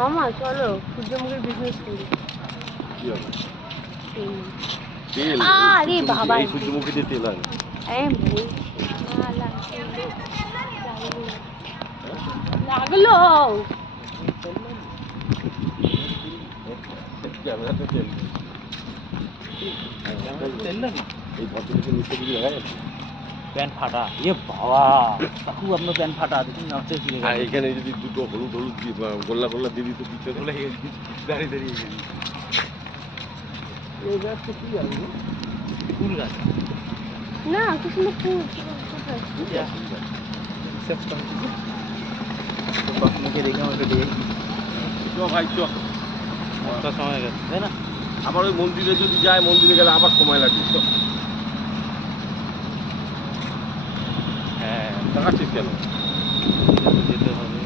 মামা চলো সূর্যমুখীর বিজনেস করি। কি হবে? তেল। তেল? আরে বাবা, এই সূর্যমুখী দিয়ে তেল হয়? আমি বলছি লাগলো। ক্যামেরাতে তেল নেই। তেল নেই? এই ভদ্রলোকের নিচে কিছু দেখা যাচ্ছে? প্যান্ট ফাটা। এ বাবা, কাকু আপনার প্যান্ট ফাটা, দেখুন নাচতে ফিরে আর এখানে যদি দুটো হলুদ হলুদ দিয়ে গোল্লা গোল্লা দিয়ে দিত পিছনে দাঁড়িয়ে দাঁড়িয়ে গেছি। এই গাছটা কি জানি ফুল গাছ। না কি সুন্দর ফুল বাপমাকে দেখে আমাকে দিয়ে চ ভাই চ, একটা সময় গেছে তাই না? আবার ওই মন্দিরে যদি যায়, মন্দিরে গেলে আবার সময় লাগবে। চ, হ্যাঁ দেখাচ্ছিস কেন? যেতে হবে।